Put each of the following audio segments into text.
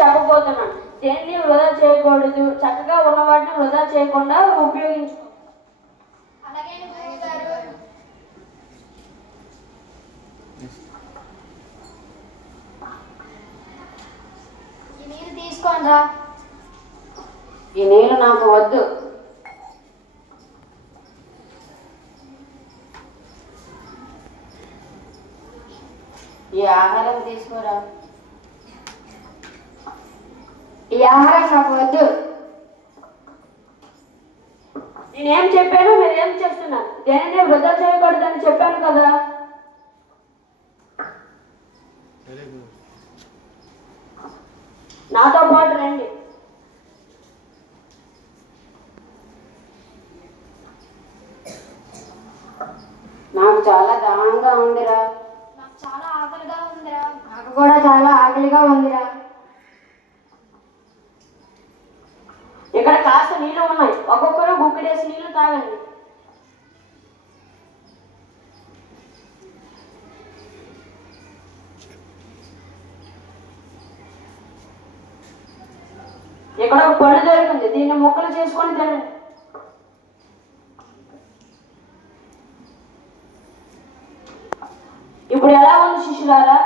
చెప్పబోతున్నాను. దేన్ని వృధా చేయకూడదు, చక్కగా ఉన్న వాటిని వృధా చేయకుండా ఉపయోగించుకో. తీసుకోండిరా. ఈ నీళ్ళు నాకు వద్దు. ఈ ఆహారం తీసుకోరా. ఈ ఆహారం నాకు వద్దు. నేనేం చెప్పాను, మీరు ఏం చేస్తున్నారు? దేనిని వృధా చేయకూడదని చెప్పాను కదా. నాతో పాటు రండి. నాకు చాలా దాహంగా ఉందిరా. నాకు చాలా ఆకలిగా ఉందిరా. నాకు కూడా చాలా ఆకలిగా ఉందిరా. ఇక్కడ కాస్త నీళ్లు ఉన్నాయి, ఒక్కొక్కరు గుక్కిడేసి నీళ్లు తాగండి. ఇక్కడ ఒక పళ్ళు దొరికింది, దీన్ని ముక్కలు చేసుకొని తినండి. ఇప్పుడు ఎలా ఉంది శిష్యులారా?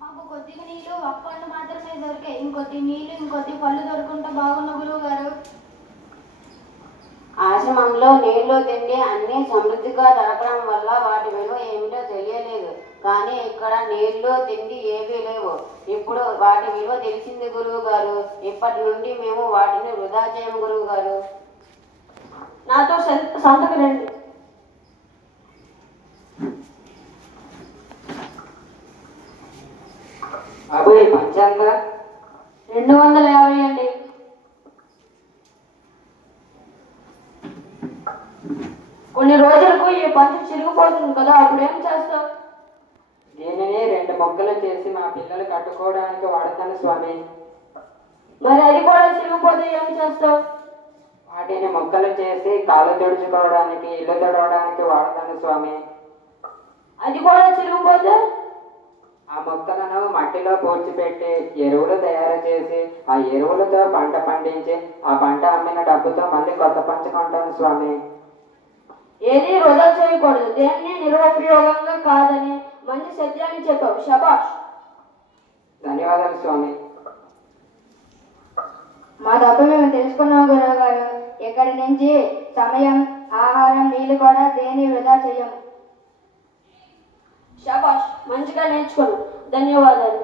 మాకు కొద్దిగా నీళ్ళు అప్పళ్ళు మాత్రమే దొరికాయి. ఇంకొద్ది నీళ్ళు ఇంకొద్ది పళ్ళు దొరుకుంటే బాగున్న గురువు గారు. ఆశ్రమంలో నీళ్లు తిండి అన్ని సమృద్ధిగా దొరకడం వల్ల వాటి విలువ ఏమిటో తెలియలేదు. కానీ ఇక్కడ నీళ్లు తిండి ఏవీ లేవు. ఇప్పుడు వాటి విలువ తెలిసింది గురువు గారు. ఇప్పటి నుండి మేము వాటిని వృధా చేయము గురువు గారు. నాతో సంతకు రండి. అబ్బాయి పంచాంగ 250 అండి. కొన్ని రోజులకు ఈ పంచు చిరిగిపోతుంది కదా, అప్పుడు ఏం చేస్తావు? దీనిని 2 మొక్కలు చేసి మా పిల్లలు కట్టుకోవడానికి వాడతాను స్వామి. మరి అది కూడా చిరిగిపోతే ఏం చేస్తావు? వాటిని మొక్కలు చేసి కాళ్ళు తుడుచుకోవడానికి, ఇల్లు తుడవడానికి వాడతాను స్వామి. అది కూడా చిరిగిపోతే? ఆ మొక్కలను మట్టిలో పూడ్చిపెట్టి ఎరువులు తయారు చేసి ఆ ఎరువులతో పంట పండించి ఆ పంట అమ్మిన డబ్బుతో మళ్ళీ కొత్త పంట కొంటాను స్వామి. ఏది వృధా చేయకూడదు, దేన్ని నిరుపయోగంగా కాదని మంచి సత్యాన్ని చెప్పావు. శబాష్. ధన్యవాదాలు స్వామి. మా తప్పు మేము తెలుసుకున్నాం గురువు గారు. ఇక్కడి నుంచి సమయం, ఆహారం, నీళ్లు కూడా దేన్ని వృధా చేయము. శబాష్, మంచిగా నేర్చుకున్నావు. ధన్యవాదాలు.